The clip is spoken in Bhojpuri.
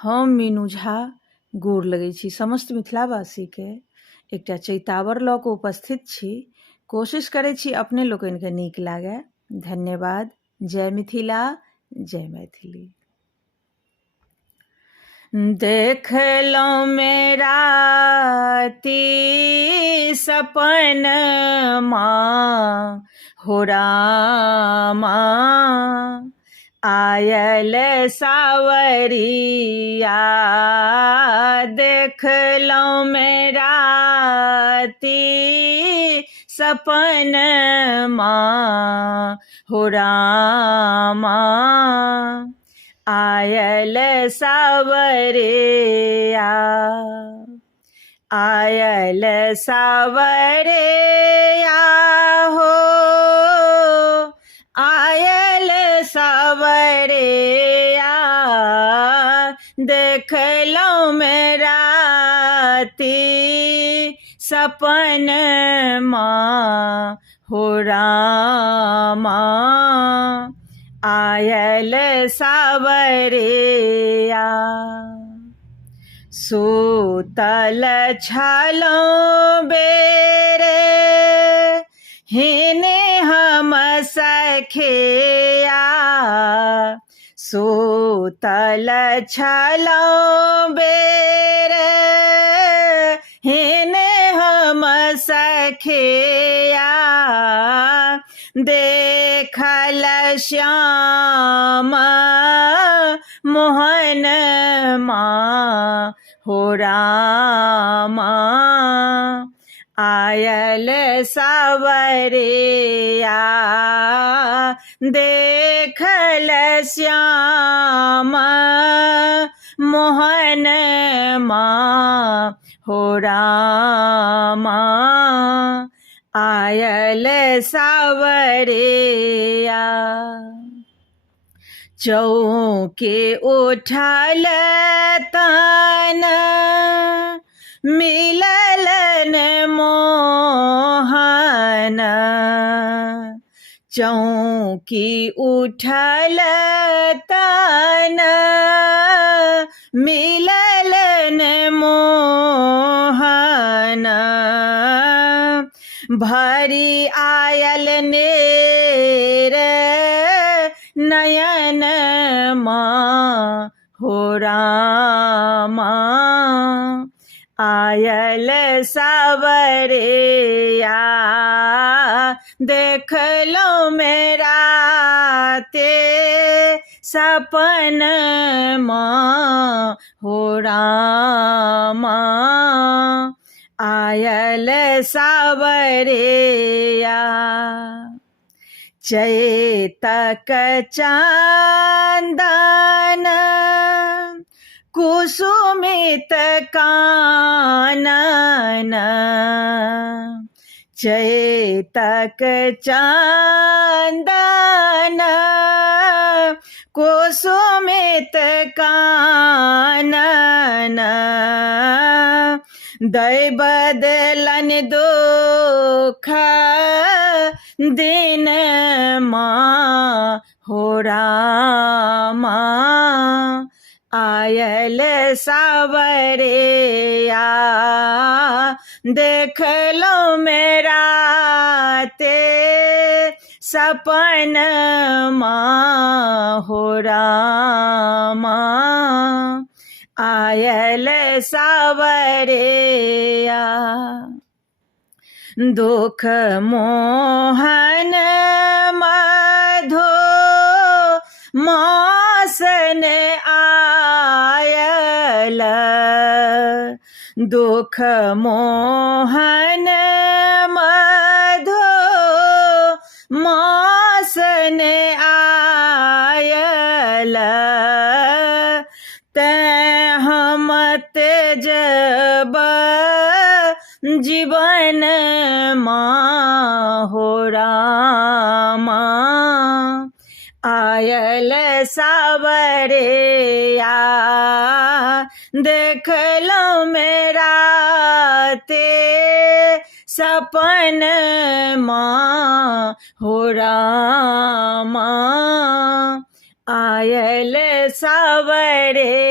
हम मीनू झा गोर लगै छी समस्त मिथिलावासीके। एकटा चैतावर लऽ कऽ उपस्थित छी। कोशिश करै छी अपने लोकनिके नीक लागय। धन्यवाद। जय मिथिला, जय मैथिली। देखलहुँ मेरा सपन माँ हो रामा, आयल सावरिया। देखलहुँ मेरा सपन माँ हो रामा, आयल सावरिया। आयल सावरिया हो, आयल सावरिया। देखलहुँ मेरा सपन माँ हो रामा, आयल सावरिया। सूतल छलहुँ बेरे हिने हम सखिया। सूतल छलहुँ बेरे हिने हम सखिया। देखल श्याम मोहन माँ हो रामा, आयल सावरिया। देखल श्याम मोहन माँ हो रामा, आयल सावरिया। चौके उठल तन मिलल मोहन। चौकी उठल तन मिलल मोहन। भरी आयल नेर नयन माँ हो रामा, आयल सावरिया। देखलहुँ मेरा सपन माँ हो रामा, आयल सावरिया। चैतक चंदन कुसुमित कानन। चैतक चंदन कुसुमित कानन। दै बदलन दुख दिन माँ हो रामा, आयल सावरिया। देखलहुँ मेरा सपन माँ हो रामा, आयल सावरिया। दुख मोहन मधो मासन आयल। दुख मोहन मधो मासन आयल। तैं हम तेजब जीवन माँ हो रामा, आयल सावरिया। देखलहुँ मेरा सपन माँ हो रामा, आयल सावरिया।